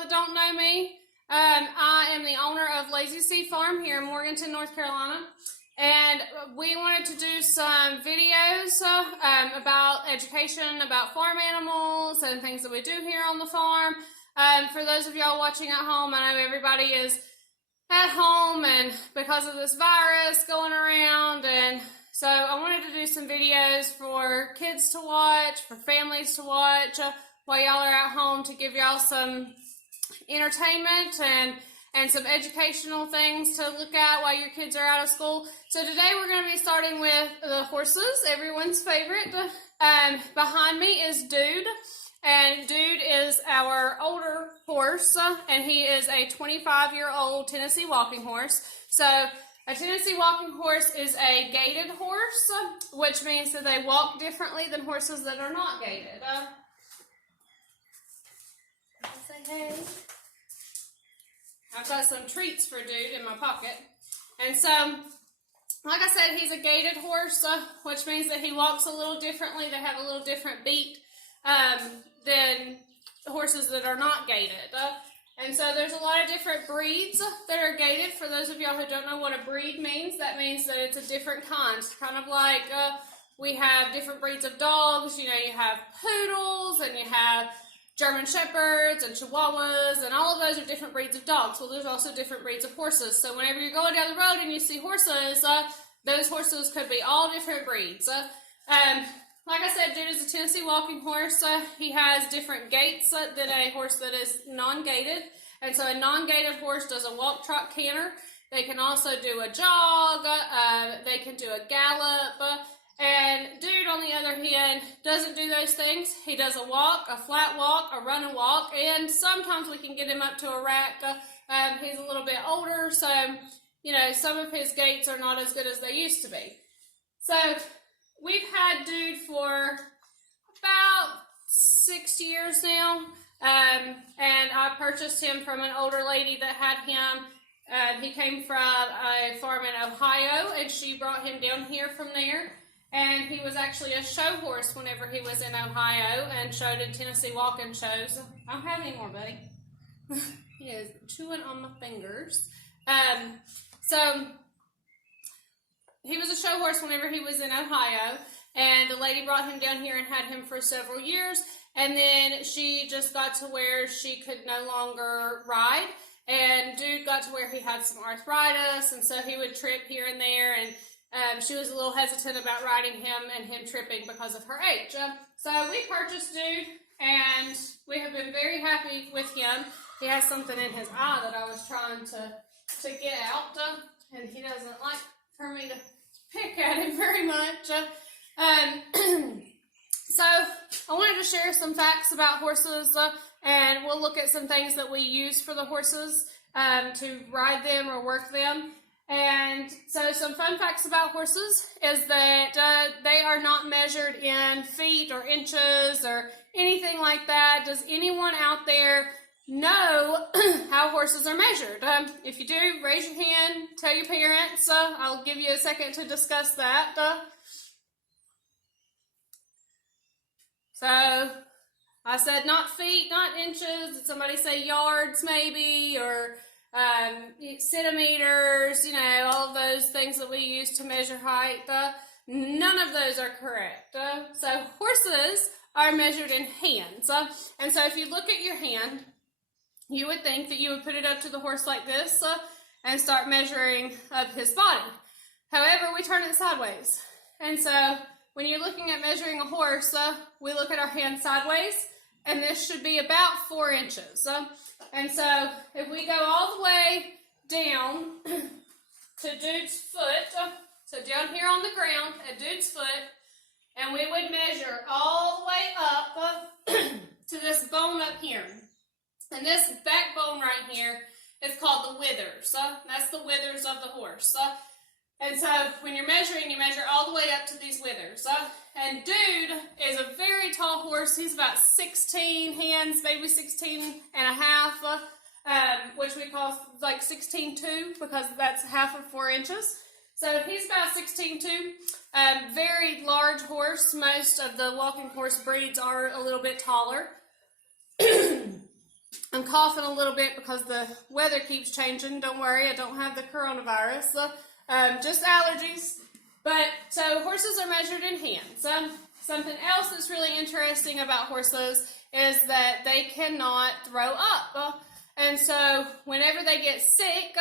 that don't know me, I am the owner of Lazy Seed Farm here in Morganton, North Carolina. And we wanted to do some videos about education, about farm animals and things that we do here on the farm. For those of y'all watching at home, I know everybody is at home and because of this virus going around, and so I wanted to do some videos for kids to watch, for families to watch while y'all are at home, to give y'all some entertainment and some educational things to look at while your kids are out of school. So today we're going to be starting with the horses, everyone's favorite. Behind me is Dude, and Dude is our older horse, and he is a 25-year-old Tennessee walking horse. So a Tennessee walking horse is a gaited horse, which means that they walk differently than horses that are not gaited. Say hey. I've got some treats for Dude in my pocket. And so, like I said, he's a gaited horse, which means that he walks a little differently. They have a little different beat than horses that are not gaited. And so there's a lot of different breeds that are gaited. For those of y'all who don't know what a breed means, that means that it's a different kind. Kind of like we have different breeds of dogs. You know, you have poodles and you have German Shepherds and Chihuahuas, and all of those are different breeds of dogs. Well, there's also different breeds of horses. So whenever you're going down the road and you see horses, those horses could be all different breeds. Like I said, Dude is a Tennessee walking horse. He has different gaits than a horse that is non-gaited. And so a non-gaited horse does a walk, trot, canter. They can also do a jog. They can do a gallop. And Dude, on the other hand, doesn't do those things. He does a walk, a flat walk, a run and walk, and sometimes we can get him up to a rack. He's a little bit older, so, you know, some of his gaits are not as good as they used to be. So we've had Dude for about 6 years now, and I purchased him from an older lady that had him. He came from a farm in Ohio, and she brought him down here from there. And he was actually a show horse whenever he was in Ohio and showed in Tennessee walking shows. I don't have any more, buddy. He is chewing on my fingers. So he was a show horse whenever he was in Ohio, and the lady brought him down here and had him for several years. And then she just got to where she could no longer ride, and Dude got to where he had some arthritis, and so he would trip here and there, and she was a little hesitant about riding him and him tripping because of her age. So we purchased Dude, and we have been very happy with him. He has something in his eye that I was trying to get out, and he doesn't like for me to pick at him very much. So I wanted to share some facts about horses, and we'll look at some things that we use for the horses to ride them or work them. And so some fun facts about horses is that they are not measured in feet or inches or anything like that. Does anyone out there know how horses are measured? If you do, raise your hand, tell your parents. I'll give you a second to discuss that. So I said not feet, not inches. Did somebody say yards maybe, or centimeters, you know, all of those things that we use to measure height? None of those are correct. So horses are measured in hands. And so if you look at your hand, you would think that you would put it up to the horse like this and start measuring up his body. However, we turn it sideways. And so when you're looking at measuring a horse, we look at our hand sideways, and this should be about 4 inches. And so if we go all the way down to Dude's foot, so down here on the ground at Dude's foot, and we would measure all the way up to this bone up here. And this backbone right here is called the withers. That's the withers of the horse. And so when you're measuring, you measure all the way up to these withers. And Dude is a very tall horse. He's about 16 hands, maybe 16 and a half, which we call like 16'2", because that's half of 4 inches. So he's about 16'2", very large horse. Most of the walking horse breeds are a little bit taller. I'm coughing a little bit because the weather keeps changing. Don't worry, I don't have the coronavirus, just allergies. But so horses are measured in hands. Something else that's really interesting about horses is that they cannot throw up. And so whenever they get sick,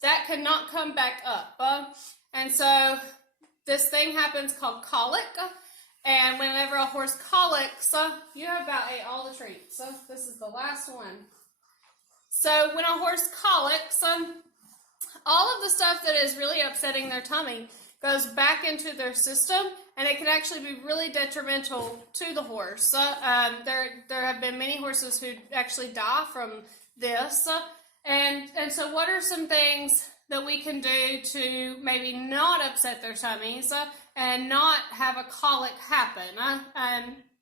that cannot come back up. And so this thing happens called colic. And whenever a horse colics, you have about ate all the treats. So this is the last one. So when a horse colics, all of the stuff that is really upsetting their tummy goes back into their system, and it can actually be really detrimental to the horse. There have been many horses who actually die from this. And so what are some things that we can do to maybe not upset their tummies and not have a colic happen?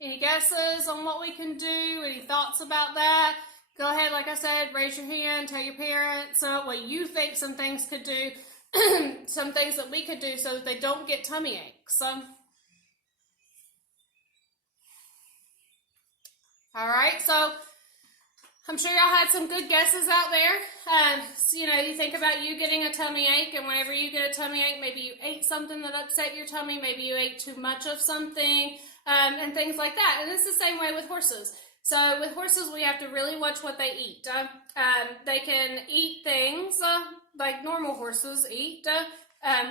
Any guesses on what we can do? Any thoughts about that? Go ahead, like I said, raise your hand, tell your parents what you think some things could do, some things that we could do so that they don't get tummy aches. All right, so I'm sure y'all had some good guesses out there. You think about you getting a tummy ache, and whenever you get a tummy ache, maybe you ate something that upset your tummy, maybe you ate too much of something, and things like that. And it's the same way with horses. So with horses, we have to really watch what they eat. They can eat things like normal horses eat.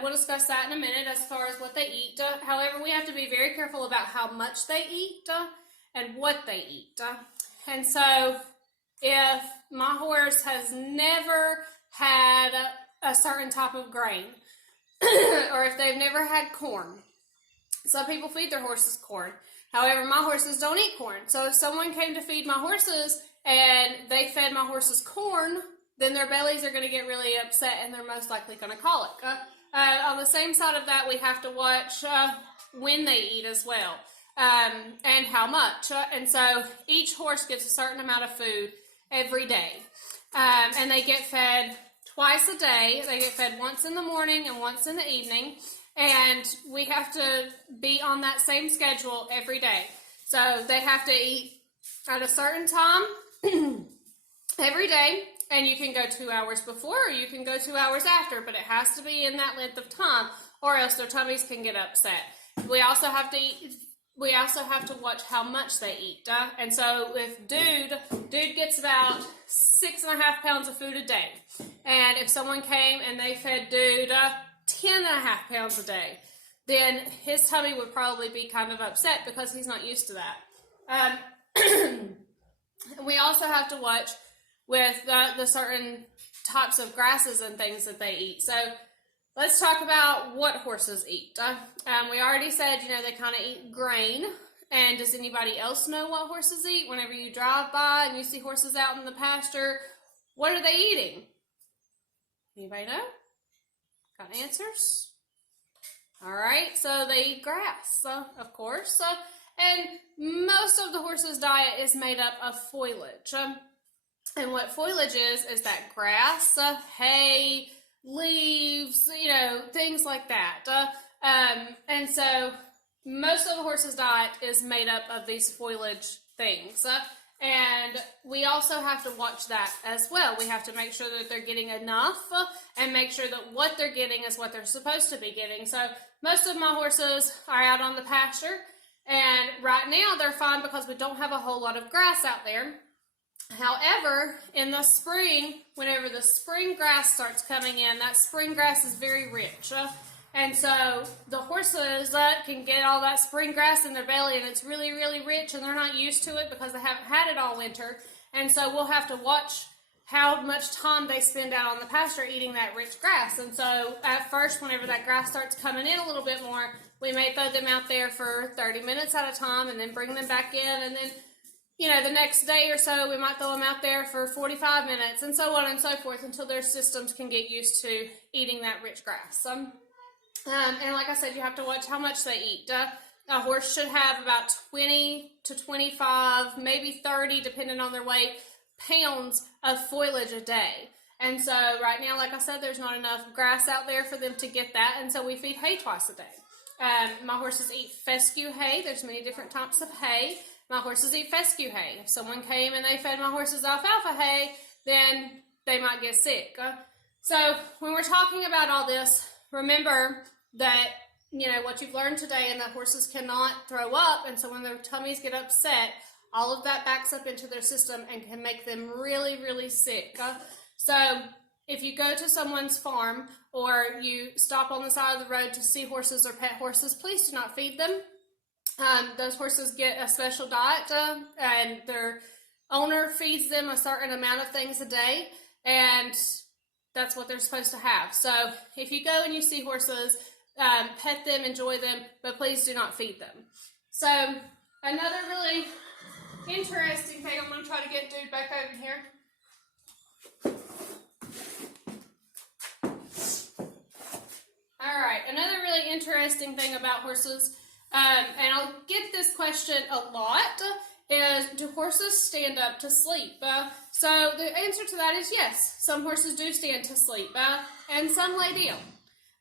We'll discuss that in a minute as far as what they eat. However, we have to be very careful about how much they eat and what they eat. And so if my horse has never had a certain type of grain, or if they've never had corn, some people feed their horses corn. However, my horses don't eat corn. So if someone came to feed my horses and they fed my horses corn, then their bellies are going to get really upset and they're most likely going to colic. On the same side of that, we have to watch when they eat as well, and how much. And so each horse gets a certain amount of food every day. And they get fed twice a day. They get fed once in the morning and once in the evening. And we have to be on that same schedule every day. So they have to eat at a certain time every day. And you can go 2 hours before or you can go 2 hours after. But it has to be in that length of time or else their tummies can get upset. We also have to eat. We also have to watch how much they eat. And so if Dude gets about 6.5 pounds of food a day. And if someone came and they fed Dude 10.5 pounds a day, then his tummy would probably be kind of upset because he's not used to that. We also have to watch with the certain types of grasses and things that they eat. So let's talk about what horses eat. We already said, they kind of eat grain. And does anybody else know what horses eat? Whenever you drive by and you see horses out in the pasture, what are they eating? Anybody know? Got answers? All right, so they eat grass, of course. And most of the horse's diet is made up of foliage. And what foliage is that grass, hay, leaves, things like that. And so most of the horse's diet is made up of these foliage things. And we also have to watch that as well. We have to make sure that they're getting enough and make sure that what they're getting is what they're supposed to be getting. So most of my horses are out on the pasture, and right now they're fine because we don't have a whole lot of grass out there. However, in the spring, whenever the spring grass starts coming in, that spring grass is very rich. And so the horses can get all that spring grass in their belly, and it's really, really rich, and they're not used to it because they haven't had it all winter. And so we'll have to watch how much time they spend out on the pasture eating that rich grass. And so at first, whenever that grass starts coming in a little bit more, we may throw them out there for 30 minutes at a time and then bring them back in. And then, the next day or so, we might throw them out there for 45 minutes and so on and so forth until their systems can get used to eating that rich grass. And like I said, you have to watch how much they eat. A horse should have about 20 to 25, maybe 30, depending on their weight, pounds of foliage a day. And so right now, like I said, there's not enough grass out there for them to get that, and so we feed hay twice a day. My horses eat fescue hay. There's many different types of hay. My horses eat fescue hay. If someone came and they fed my horses alfalfa hay, then they might get sick. So when we're talking about all this, remember that, you know, what you've learned today, and that horses cannot throw up, and so when their tummies get upset, all of that backs up into their system and can make them really, really sick. So if you go to someone's farm or you stop on the side of the road to see horses or pet horses, please do not feed them. Those horses get a special diet, and their owner feeds them a certain amount of things a day, and that's what they're supposed to have. So if you go and you see horses, pet them, enjoy them, but please do not feed them. So another really interesting thing, I'm going to try to get Dude back over here. All right, another really interesting thing about horses, and I'll get this question a lot, is do horses stand up to sleep? So the answer to that is yes. Some horses do stand to sleep, and some lay down.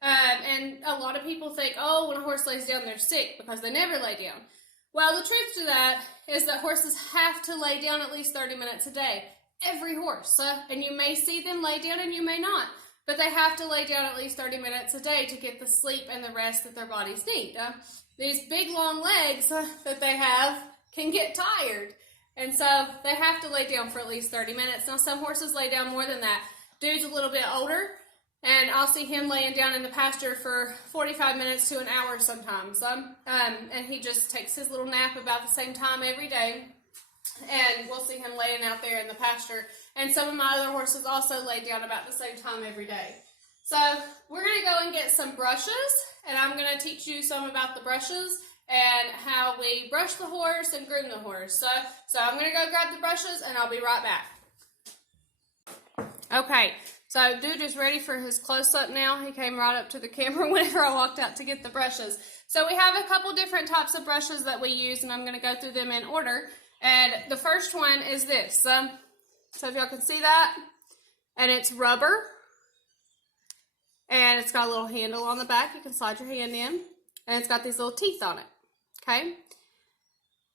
And a lot of people think, oh, when a horse lays down, they're sick because they never lay down. Well, the truth to that is that horses have to lay down at least 30 minutes a day. Every horse. And you may see them lay down and you may not. But they have to lay down at least 30 minutes a day to get the sleep and the rest that their bodies need. These big, long legs that they have can get tired. And so they have to lay down for at least 30 minutes. Now, some horses lay down more than that. Dude's a little bit older, and I'll see him laying down in the pasture for 45 minutes to an hour sometimes. And he just takes his little nap about the same time every day. And we'll see him laying out there in the pasture. And some of my other horses also lay down about the same time every day. So we're going to go and get some brushes. And I'm going to teach you some about the brushes and how we brush the horse and groom the horse. So I'm going to go grab the brushes and I'll be right back. Okay. So Dude is ready for his close-up now. He came right up to the camera whenever I walked out to get the brushes. So we have a couple different types of brushes that we use, and I'm going to go through them in order. And the first one is this. So if y'all can see that, and it's rubber, and it's got a little handle on the back. You can slide your hand in, and it's got these little teeth on it, okay?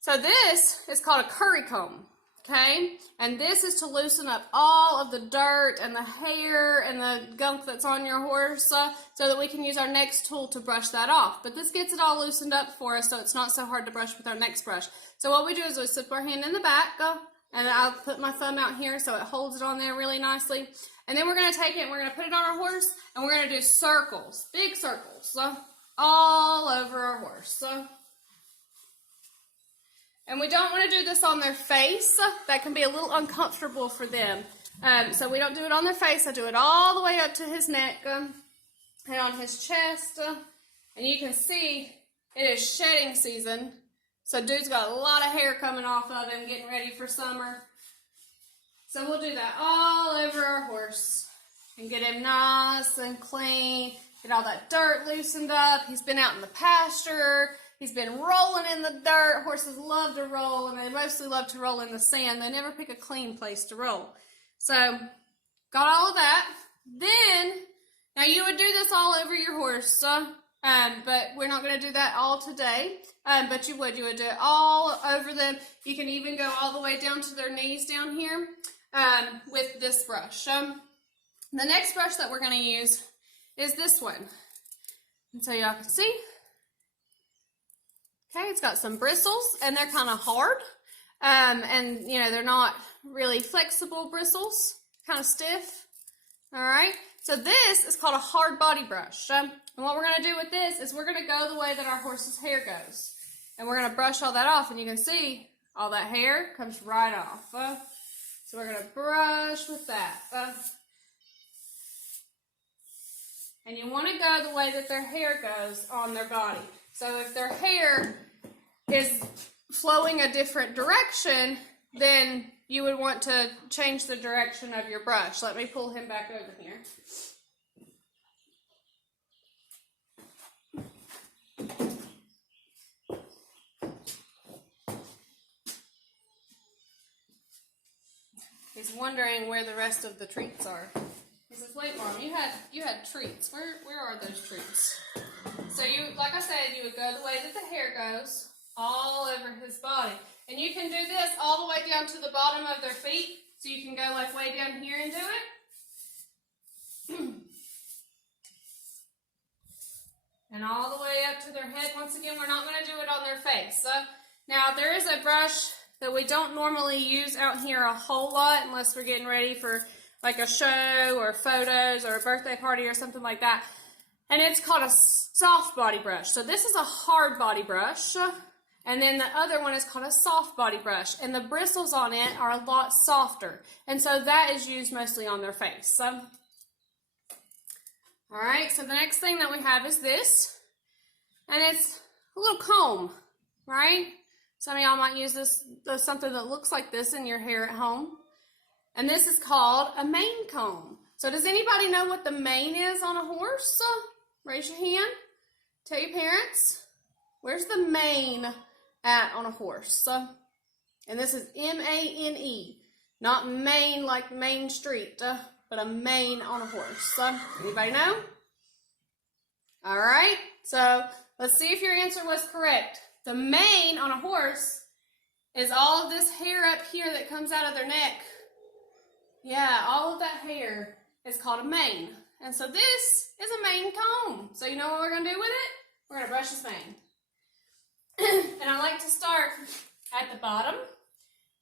So this is called a curry comb. Okay, and this is to loosen up all of the dirt and the hair and the gunk that's on your horse so that we can use our next tool to brush that off. But this gets it all loosened up for us so it's not so hard to brush with our next brush. So what we do is we slip our hand in the back, and I'll put my thumb out here so it holds it on there really nicely. And then we're going to take it and we're going to put it on our horse, and we're going to do circles, big circles, all over our horse. And we don't want to do this on their face. That can be a little uncomfortable for them. So we don't do it on their face. I do it all the way up to his neck and on his chest. And you can see it is shedding season. So Dude's got a lot of hair coming off of him, getting ready for summer. So we'll do that all over our horse and get him nice and clean. Get all that dirt loosened up. He's been out in the pasture. He's been rolling in the dirt. Horses love to roll, and they mostly love to roll in the sand. They never pick a clean place to roll. So, got all of that. Then, now you would do this all over your horse, but we're not going to do that all today. But you would do it all over them. You can even go all the way down to their knees down here with this brush. The next brush that we're going to use is this one. And so y'all can see. Okay, it's got some bristles, and they're kind of hard, and, you know, they're not really flexible bristles, kind of stiff, all right? So this is called a hard body brush, and what we're going to do with this is we're going to go the way that our horse's hair goes, and we're going to brush all that off, and you can see all that hair comes right off. So we're going to brush with that, and you want to go the way that their hair goes on their body. So if their hair is flowing a different direction, then you would want to change the direction of your brush. Let me pull him back over here. He's wondering where the rest of the treats are. He says, "Wait, Mom, you had treats. Where are those treats?" So you, like I said, you would go the way that the hair goes, all over his body. And you can do this all the way down to the bottom of their feet. So you can go like way down here and do it. And all the way up to their head. Once again, we're not going to do it on their face. So now there is a brush that we don't normally use out here a whole lot unless we're getting ready for like a show or photos or a birthday party or something like that. And it's called a soft body brush. So this is a hard body brush. And then the other one is called a soft body brush. And the bristles on it are a lot softer. And so that is used mostly on their face. So, all right, so the next thing that we have is this. And it's a little comb, right? Some of y'all might use this, something that looks like this in your hair at home. And this is called a mane comb. So does anybody know what the mane is on a horse? Raise your hand. Tell your parents. Where's the mane at on a horse? And this is M-A-N-E. Not Maine like Main Street, but a mane on a horse. Anybody know? All right. So let's see if your answer was correct. The mane on a horse is all of this hair up here that comes out of their neck. Yeah, all of that hair is called a mane. And so this is a mane comb. So you know what we're going to do with it? We're going to brush his mane. And I like to start at the bottom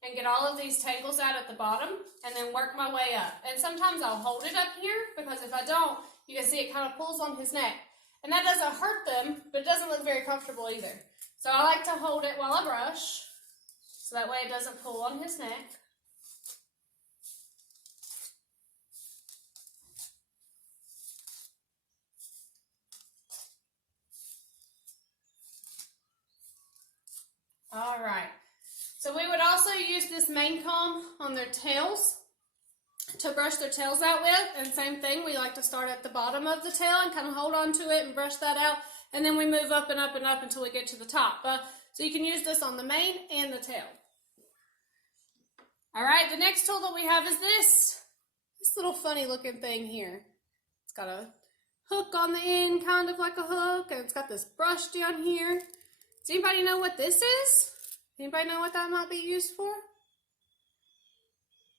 and get all of these tangles out at the bottom and then work my way up. And sometimes I'll hold it up here because if I don't, you can see it kind of pulls on his neck. And that doesn't hurt them, but it doesn't look very comfortable either. So I like to hold it while I brush so that way it doesn't pull on his neck. All right, so we would also use this mane comb on their tails to brush their tails out with, and same thing, we like to start at the bottom of the tail and kind of hold on to it and brush that out, and then we move up and up and up until we get to the top. So you can use this on the mane and the tail. All right, the next tool that we have is this little funny looking thing here. It's got a hook on the end, kind of like a hook, and it's got this brush down here. Does anybody know what this is? Anybody know what that might be used for?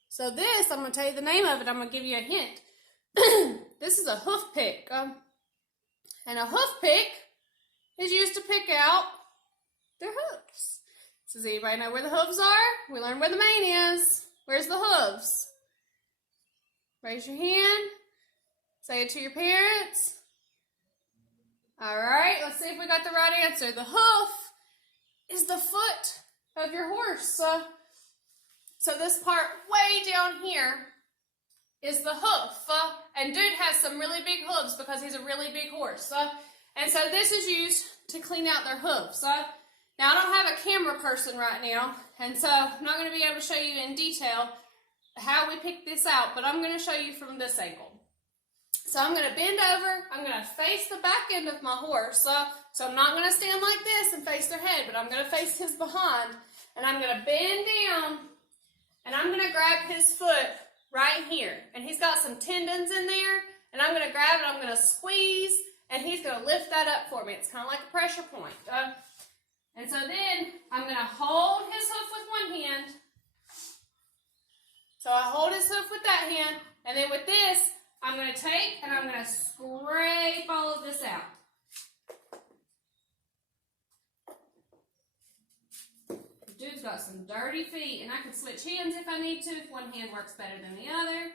So this, I'm going to tell you the name of it. I'm going to give you a hint. This is a hoof pick. And a hoof pick is used to pick out their hooves. So does anybody know where the hooves are? We learned where the mane is. Where's the hooves? Raise your hand. Say it to your parents. All right, let's see if we got the right answer. The hoof is the foot of your horse. So this part way down here is the hoof. And dude has some really big hooves because he's a really big horse. And so this is used to clean out their hooves. Now I don't have a camera person right now, and so I'm not going to be able to show you in detail how we pick this out, but I'm going to show you from this angle. So I'm going to bend over, I'm going to face the back end of my horse, so I'm not going to stand like this and face their head, but I'm going to face his behind, and I'm going to bend down, and I'm going to grab his foot right here, and he's got some tendons in there, and I'm going to grab it, I'm going to squeeze, and he's going to lift that up for me. It's kind of like a pressure point. And so then I'm going to hold his hoof with one hand, so I hold his hoof with that hand, and then with this, I'm going to take and I'm going to scrape all of this out. Dude's got some dirty feet, and I can switch hands if I need to, if one hand works better than the other.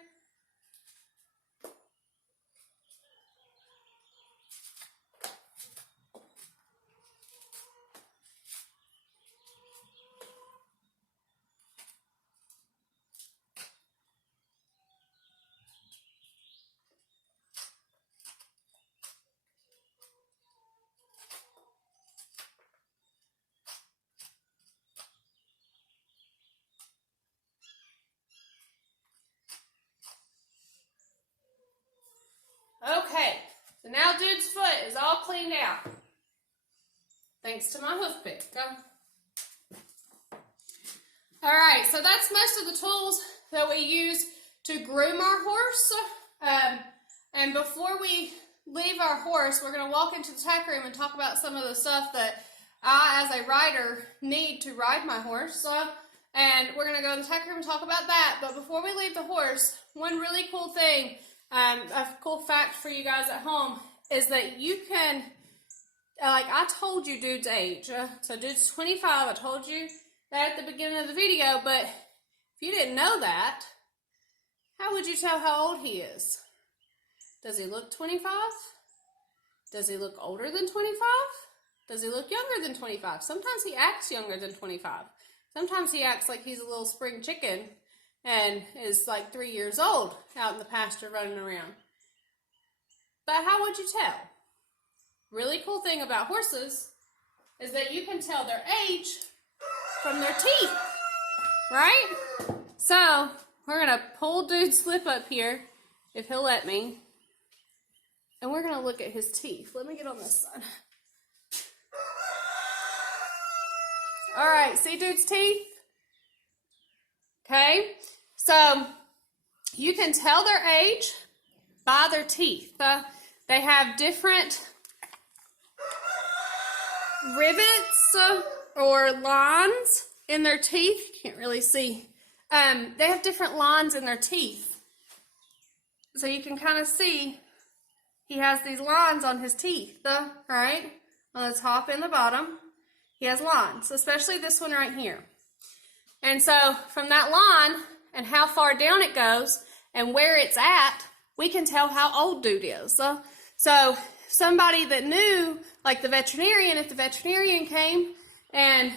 Okay, so now dude's foot is all cleaned out, thanks to my hoof pick. All right, so that's most of the tools that we use to groom our horse. And before we leave our horse, we're going to walk into the tack room and talk about some of the stuff that I, as a rider, need to ride my horse. And we're going to go in the tack room and talk about that. But before we leave the horse, one really cool thing, a cool fact for you guys at home, is that you can, like I told you dude's age. So dude's 25. I told you that at the beginning of the video. But if you didn't know that, how would you tell how old he is? Does he look 25? Does he look older than 25? Does he look younger than 25? Sometimes he acts younger than 25. Sometimes he acts like he's a little spring chicken and is like 3 years old out in the pasture running around. But how would you tell? Really cool thing about horses is that you can tell their age from their teeth, right? So we're going to pull dude's slip up here, if he'll let me. And we're going to look at his teeth. Let me get on this side. All right, see dude's teeth? Okay, so you can tell their age by their teeth. They have different rivets or lines in their teeth. You can't really see. They have different lines in their teeth. So you can kind of see he has these lines on his teeth, right? On the top and the bottom. He has lines, especially this one right here. And so from that line and how far down it goes and where it's at, we can tell how old dude is. So somebody that knew, like the veterinarian, if the veterinarian came and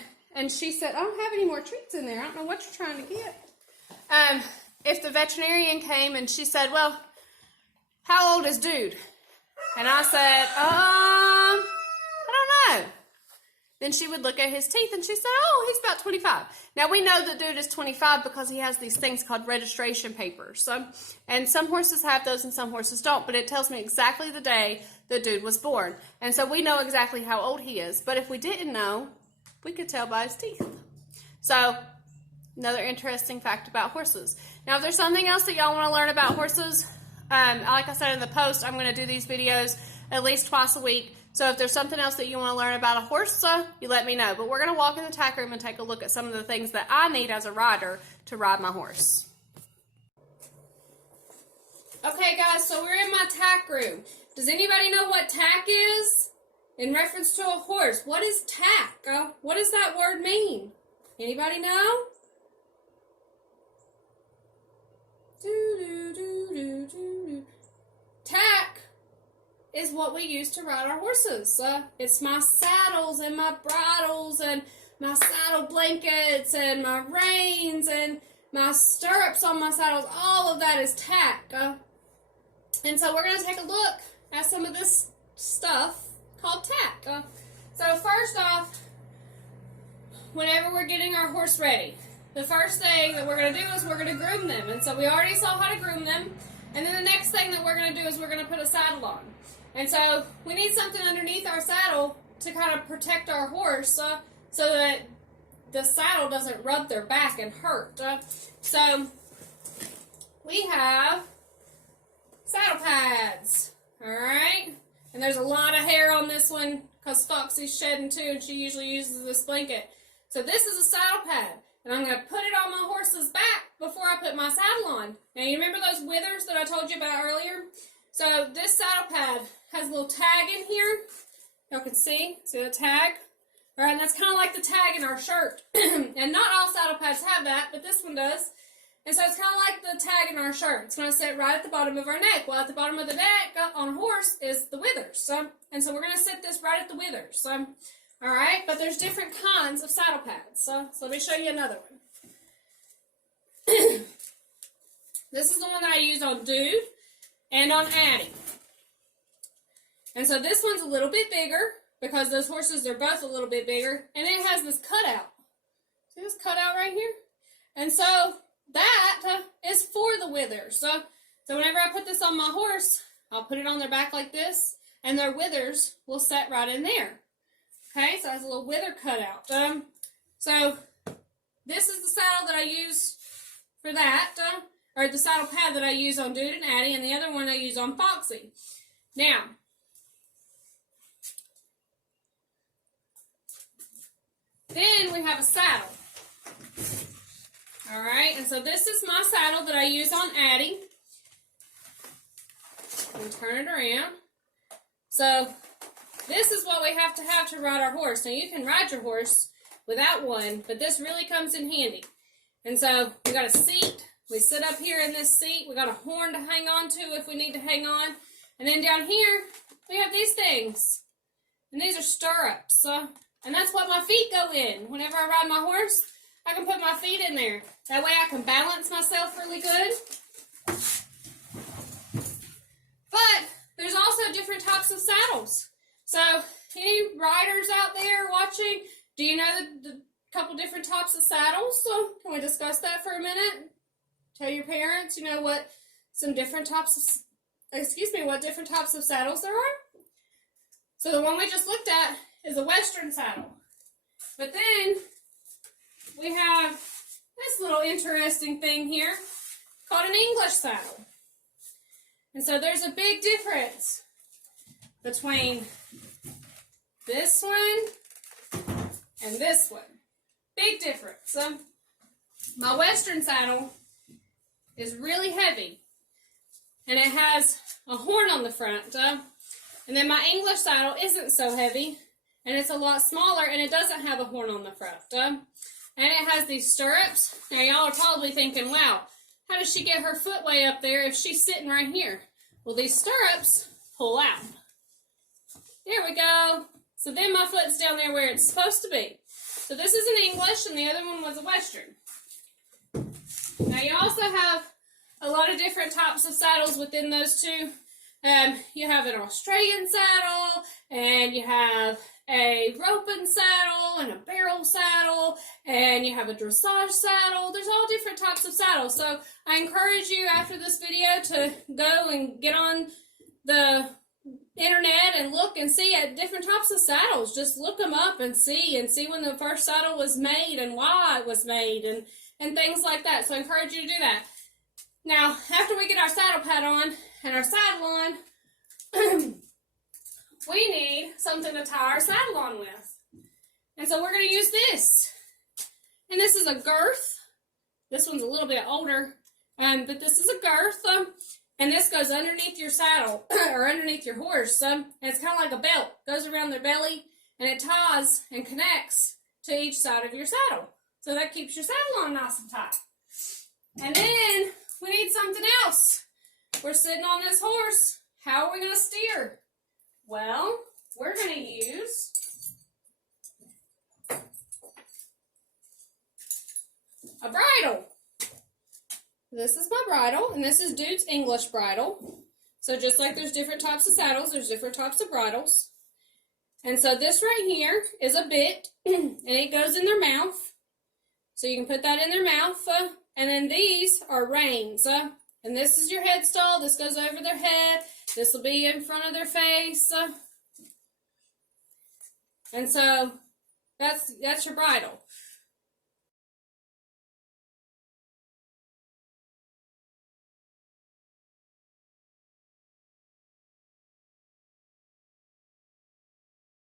she said, I don't have any more treats in there. I don't know what you're trying to get. If the veterinarian came and she said, well, how old is dude? And I said, I don't know. Then she would look at his teeth and she said, oh, he's about 25. Now, we know that dude is 25 because he has these things called registration papers. And some horses have those and some horses don't, but it tells me exactly the day the dude was born. And so we know exactly how old he is. But if we didn't know, we could tell by his teeth. So, another interesting fact about horses. Now, if there's something else that y'all want to learn about horses, like I said in the post, I'm going to do these videos at least twice a week. So if there's something else that you want to learn about a horse, you let me know. But we're going to walk in the tack room and take a look at some of the things that I need as a rider to ride my horse. Okay, guys, so we're in my tack room. Does anybody know what tack is? In reference to a horse, what is tack? What does that word mean? Anybody know? Tack is what we use to ride our horses. It's my saddles and my bridles and my saddle blankets and my reins and my stirrups on my saddles. All of that is tack. And so we're going to take a look at some of this stuff called tack. So first off, whenever we're getting our horse ready, the first thing that we're going to do is we're going to groom them. And so we already saw how to groom them. And then the next thing that we're going to do is we're going to put a saddle on. And so we need something underneath our saddle to kind of protect our horse so that the saddle doesn't rub their back and hurt. So we have saddle pads, all right? And there's a lot of hair on this one because Foxy's shedding too, and she usually uses this blanket. So this is a saddle pad, and I'm going to put it on my horse's back before I put my saddle on. Now, you remember those withers that I told you about earlier? So this saddle pad has a little tag in here. Y'all can see the tag? All right, and that's kind of like the tag in our shirt. And not all saddle pads have that, but this one does. And so it's kind of like the tag in our shirt. It's going to sit right at the bottom of our neck. Well, at the bottom of the neck on a horse is the withers. And so we're going to sit this right at the withers. All right, but there's different kinds of saddle pads. So let me show you another one. This is the one that I use on Dude and on Addie. And so this one's a little bit bigger because those horses are both a little bit bigger. And it has this cutout. See this cutout right here? And so that is for the withers. So whenever I put this on my horse, I'll put it on their back like this, and their withers will set right in there. Okay, so it has a little wither cutout. So this is the saddle that I use for that, or the saddle pad that I use on Dude and Addie, and the other one I use on Foxy. Now, Then we have a saddle. All right, and so this is my saddle that I use on Addie. And turn it around. So this is what we have to ride our horse. Now you can ride your horse without one, but this really comes in handy. And so we got a seat. We sit up here in this seat. We got a horn to hang on to if we need to hang on. And then down here, we have these things. And these are stirrups. And that's what my feet go in. Whenever I ride my horse, I can put my feet in there. That way I can balance myself really good. But there's also different types of saddles. So any riders out there watching, do you know the couple different types of saddles? So can we discuss that for a minute? Tell your parents, what some different types of, what different types of saddles there are. So the one we just looked at is a Western saddle. But then we have this little interesting thing here called an English saddle. And so there's a big difference between this one and this one. Big difference. My Western saddle is really heavy, and it has a horn on the front. And then my English saddle isn't so heavy, and it's a lot smaller, and it doesn't have a horn on the front. And it has these stirrups. Now y'all are probably thinking, wow, how does she get her foot way up there if she's sitting right here? Well, these stirrups pull out. There we go. So then my foot's down there where it's supposed to be. So this is an English, and the other one was a Western. Now you also have a lot of different types of saddles within those two. You have an Australian saddle, and you have a roping saddle, and a barrel saddle, and you have a dressage saddle. There's all different types of saddles. So I encourage you after this video to go and get on the internet and look and see at different types of saddles. Just look them up and see when the first saddle was made and why it was made and things like that. So I encourage you to do that. Now, after we get our saddle pad on and our saddle on, we need something to tie our saddle on with. And so we're going to use this. And this is a girth. This one's a little bit older, but this is a girth. And this goes underneath your saddle, or underneath your horse. And it's kind of like a belt. It goes around their belly, and it ties and connects to each side of your saddle. So that keeps your saddle on nice and tight. And then we need something else. We're sitting on this horse. How are we going to steer? Well, we're going to use a bridle. This is my bridle, and this is Dude's English bridle. So just like there's different types of saddles, there's different types of bridles. And so this right here is a bit, and it goes in their mouth. So you can put that in their mouth. And then these are reins. And this is your headstall. This goes over their head. This will be in front of their face. And so that's your bridle.